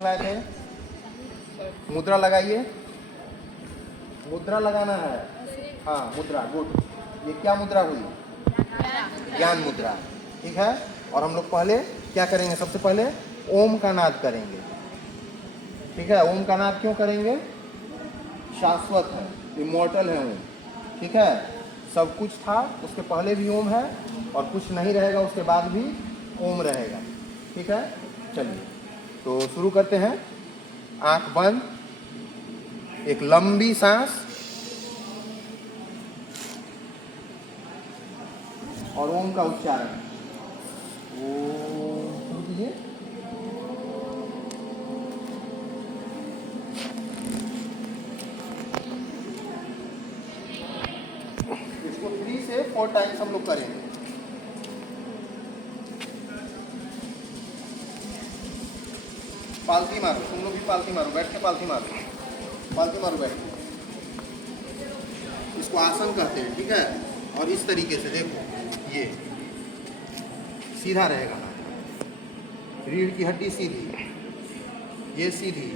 लाए थे, मुद्रा लगाइए। मुद्रा लगाना है, हाँ मुद्रा, गुड। ये क्या मुद्रा हुई? ज्ञान मुद्रा, ठीक है। और हम लोग पहले क्या करेंगे? सबसे पहले ओम का नाद करेंगे, ठीक है। ओम का नाद क्यों करेंगे? शाश्वत है, इमॉर्टल है ओम, ठीक है। सब कुछ था उसके पहले भी ओम है, और कुछ नहीं रहेगा उसके बाद भी ओम रहेगा, ठीक है। चलिए तो शुरू करते हैं। आंख बंद, एक लंबी सांस और ओम का उच्चारण। ओम, शुरू कीजिए। इसको 3 से 4 टाइम्स हम लोग करेंगे। पालती मारो, तुम लोग भी पालती मारो, बैठ के पालती मारो, पालती मारो बैठ के। इसको आसन कहते हैं, ठीक है। और इस तरीके से देखो, ये सीधा रहेगा, रीढ़ की हड्डी सीधी, ये सीधी।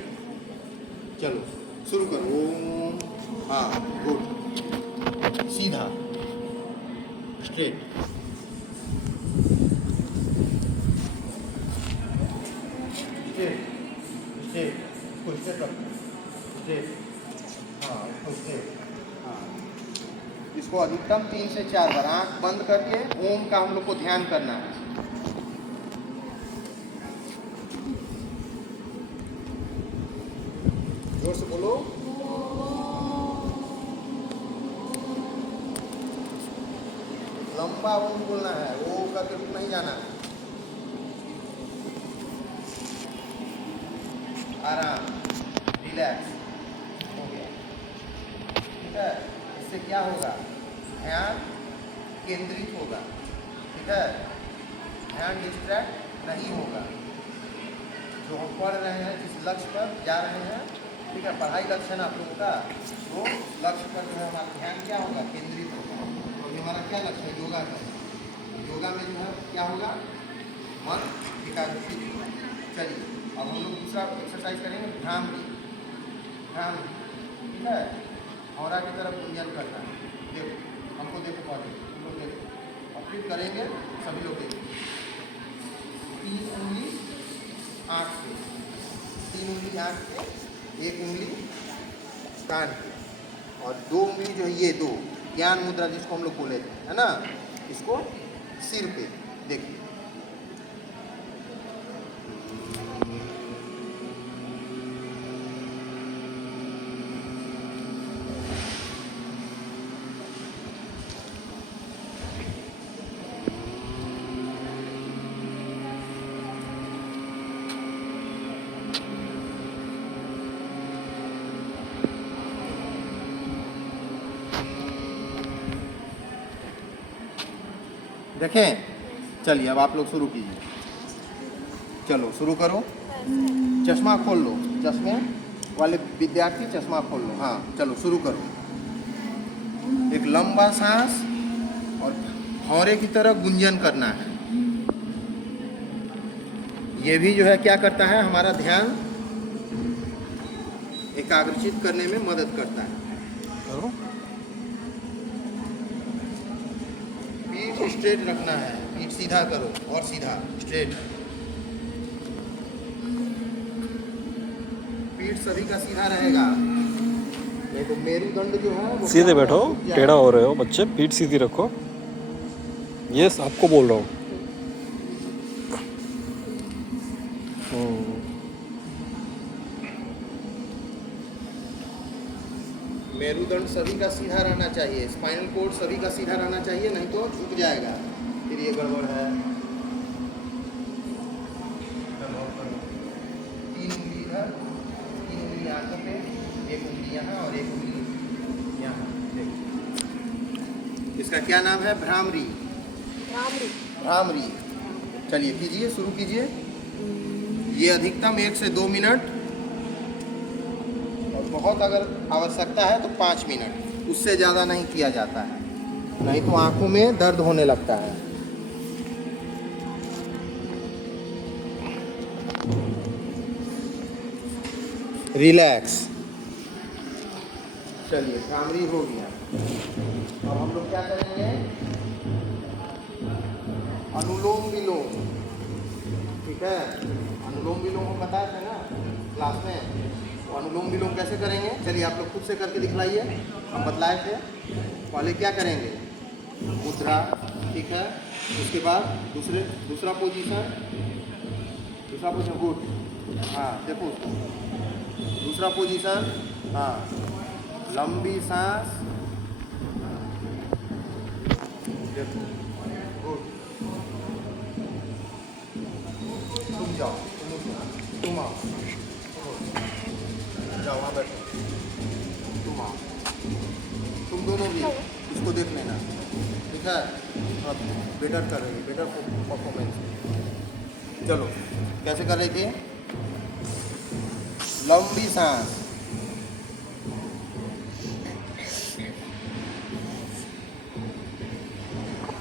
चलो शुरू करो। ओम, हाँ गुड, सीधा स्ट्रेट, स्ट्रेट स्ट्रेट, इसको स्ट्रेट रखो, स्ट्रेट, हाँ इसको स्ट्रेट, हाँ। इसको अधिकतम 3 से 4 बार आंख बंद करके ओम का हम लोग को ध्यान करना है। जोर से बोलो। लंबा ओम बोलना है, ओ करके रुक नहीं जाना है। आराम, रिलैक्स हो गया, ठीक है। इससे क्या होगा? ध्यान केंद्रित होगा, ठीक है। ध्यान डिस्ट्रैक्ट नहीं होगा। जो हम पढ़ रहे हैं, जिस लक्ष्य पर जा रहे हैं, ठीक है, पढ़ाई लक्ष्य है ना आप लोगों का, तो लक्ष्य पर जो है हमारा ध्यान क्या होगा? केंद्रित होगा। और ये हमारा क्या लक्ष्य है? योगा का। योगा में जो है क्या होगा? मन एकाग्रचित होगा। चलिए अब हम लोग दूसरा एक्सरसाइज करेंगे, भ्रामरी। भ्रामरी, ठीक है। और की तरफ गुंजन करना है। देखो, हमको देखो, पहले तुम लोग देखो, और फिर करेंगे सभी लोग देखो। 3 उंगली आँख पे, 3 उंगली आँख पे, 1 उंगली कान पे, और 2 उंगली जो है ये 2 ज्ञान मुद्रा जिसको हम लोग बोले थे, है ना, इसको सिर पे। देखिए देखें। चलिए अब आप लोग शुरू कीजिए। चलो शुरू करो। चश्मा खोल लो, चश्मे वाले विद्यार्थी चश्मा खोल लो। हाँ चलो शुरू करो। एक लंबा सांस और भौरे की तरह गुंजन करना है। ये भी जो है क्या करता है? हमारा ध्यान एकाग्रचित करने में मदद करता है। करो। पीठ स्ट्रेट रखना है, पीठ सीधा करो, और सीधा स्ट्रेट। पीठ सभी का सीधा रहेगा, नहीं तो मेरुदंड जो है वो सीधे बैठो, टेढ़ा हो रहे हो बच्चे, पीठ सीधी रखो। ये आपको बोल रहा हूँ। मेरुदंड सभी का सीधा रहना चाहिए, स्पाइनल कोड सभी का सीधा रहना चाहिए, नहीं तो झुक जाएगा, फिर ये गड़बड़ है। 3 उंगली इधर, 3 उंगली आंखों पे, 1 उंगली यहाँ और 1 उंगली यहाँ। इसका क्या नाम है? भ्रामरी। भ्रामरी। चलिए कीजिए, शुरू कीजिए। ये अधिकतम 1 से 2 मिनट, और बहुत अगर आवश्यकता है तो 5 मिनट, उससे ज़्यादा नहीं किया जाता है, नहीं तो आंखों में दर्द होने लगता है। रिलैक्स। चलिए कामरी हो गया। अब हम लोग क्या करेंगे, अनुलोम विलोम। ठीक है, अनुलोम विलोम हम बताए थे ना क्लास में, तो अनुलोम विलोम कैसे करेंगे चलिए आप लोग खुद से करके दिखलाइए। हम बतलाए थे। पहले क्या करेंगे, मुद्रा, ठीक है, उसके बाद दूसरा पोजीशन, गुड, हाँ देखो उसको, दूसरा पोजीशन, हाँ, लंबी सांस, देखो, गुड, तुम जाओ, तुम आओ, जाओ वहाँ बैठो, तुम आओ, तुम दोनों भी इसको देख लेना, ठीक है, अब बेटर कर रही है, बेटर परफॉर्मेंस। चलो कैसे कर रही थी, लंबी सांस,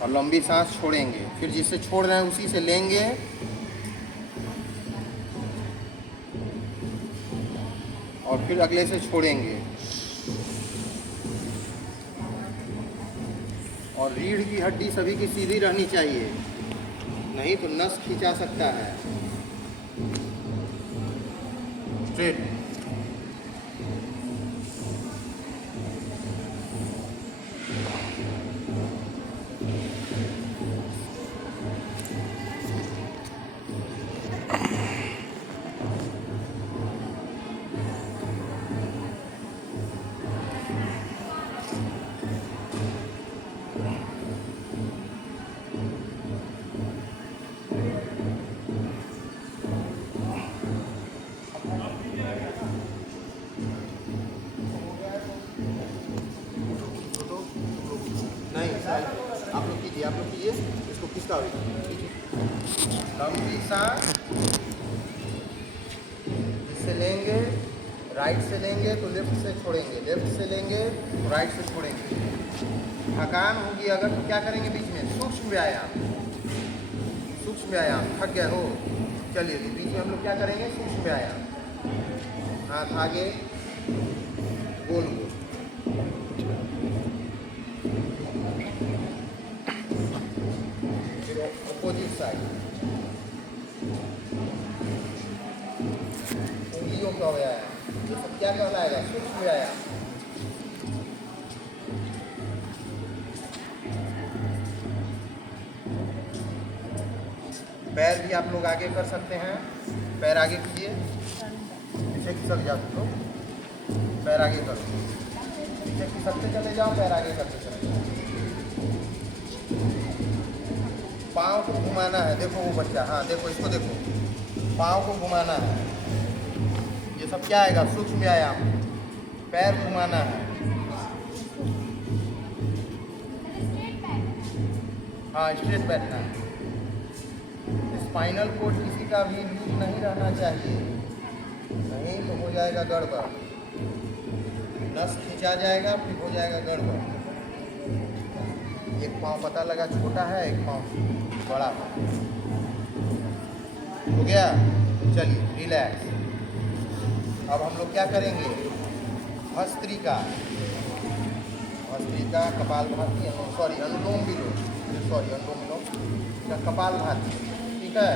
और लंबी सांस छोड़ेंगे, फिर जिससे छोड़ रहे हैं उसी से लेंगे, और फिर अगले से छोड़ेंगे, और रीढ़ की हड्डी सभी की सीधी रहनी चाहिए, नहीं तो नस खिंचा सकता है। स्ट्रेट, आप लोग कीजिए, इसको किसका लंबी सांस, इससे लेंगे, राइट से लेंगे तो लेफ्ट से छोड़ेंगे, लेफ्ट से लेंगे तो राइट से छोड़ेंगे। थकान होगी अगर तो क्या करेंगे, बीच में सूक्ष्म व्यायाम, थक गए हो, चलिए तो बीच में हम लोग क्या करेंगे, सूक्ष्म व्यायाम, हाथ आगे, गोल गोल, अपोजिट साइड, उंगलियों का व्यायाम, ये सब क्या कहलाएगा, सूक्ष्म व्यायाम। पैर भी आप लोग आगे कर सकते हैं, पैर आगे कीजिए, पीछे खिसक जाओ तुम लोग, पैर आगे करो, पीछे खिसकते चले जाओ, पैर आगे करते चले जाओ, पाँव को घुमाना है, देखो वो बच्चा, हाँ देखो इसको देखो, पाँव को घुमाना है, ये सब क्या आएगा, सूक्ष्म व्यायाम, पैर घुमाना है, हाँ स्ट्रेट बैठना है, स्पाइनल कोड किसी का भी लूज नहीं रहना चाहिए, नहीं तो हो जाएगा गड़बड़, नस खिंचा जाएगा, फिर हो जाएगा गड़बड़। एक पाँव पता लगा छोटा है, एक पाँव बड़ा है, हो गया, चलिए रिलैक्स। अब हम लोग क्या करेंगे, भस्त्रिका, कपालभाति, अनुलोम विलोम, कपालभाति, ठीक है,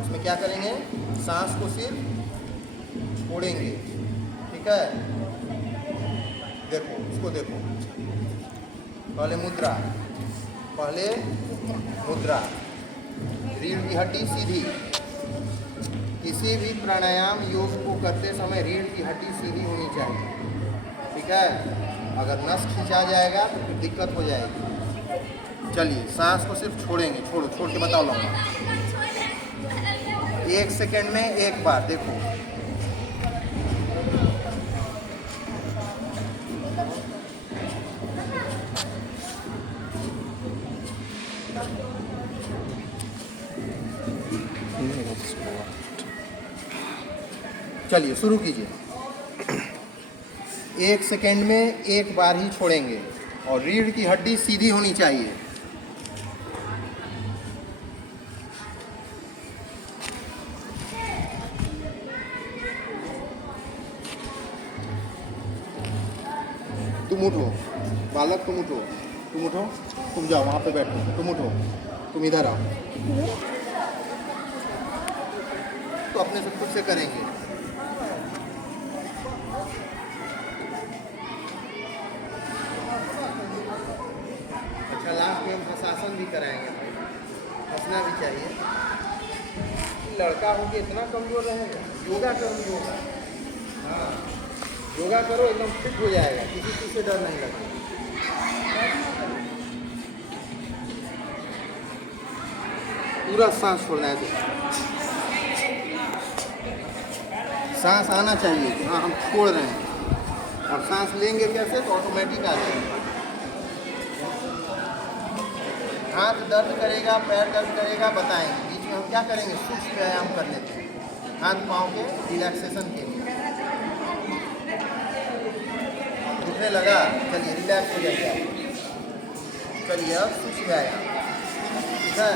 उसमें क्या करेंगे, सांस को सिर्फ छोड़ेंगे, ठीक है, देखो इसको देखो, पहले मुद्रा, रीढ़ की हड्डी सीधी, किसी भी प्राणायाम योग को करते समय रीढ़ की हड्डी सीधी होनी चाहिए, ठीक है, अगर नस खिंचा जाएगा तो फिर दिक्कत हो जाएगी। चलिए सांस को सिर्फ छोड़ेंगे, छोड़ के बताओ लंबा, 1 सेकेंड में एक बार, देखो चलिए शुरू कीजिए, 1 सेकेंड में एक बार ही छोड़ेंगे, और रीढ़ की हड्डी सीधी होनी चाहिए, तुम उठो बालक, तुम उठो, तुम उठो, तुम जाओ वहाँ पे बैठो, तुम उठो, तुम इधर आओ। तो अपने से खुद से करेंगे। अच्छा लास्ट में हम हंसासन भी कराएंगे भाई, हंसना भी चाहिए। लड़का हो के इतना कमजोर रहेगा, योगा करो योगा। हाँ योगा करो, एकदम फिट हो जाएगा, किसी चीज़ से डर नहीं लगेगा। पूरा सांस छोड़ना है, सांस आना चाहिए। हाँ हम छोड़ रहे हैं, और सांस लेंगे कैसे, तो ऑटोमेटिक आ जाएगा। हाथ दर्द करेगा, पैर दर्द करेगा, बताएंगे। बीच में हम क्या करेंगे, सूक्ष्म व्यायाम कर लेते हैं हाथ पाँव के रिलैक्सेशन के लिए। दुखने लगा, चलिए रिलैक्स हो जाइए। चलिए अब सूक्ष्म व्यायाम, ठीक है।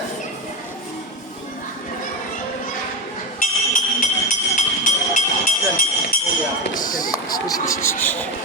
चलिए हो गया, चलिए।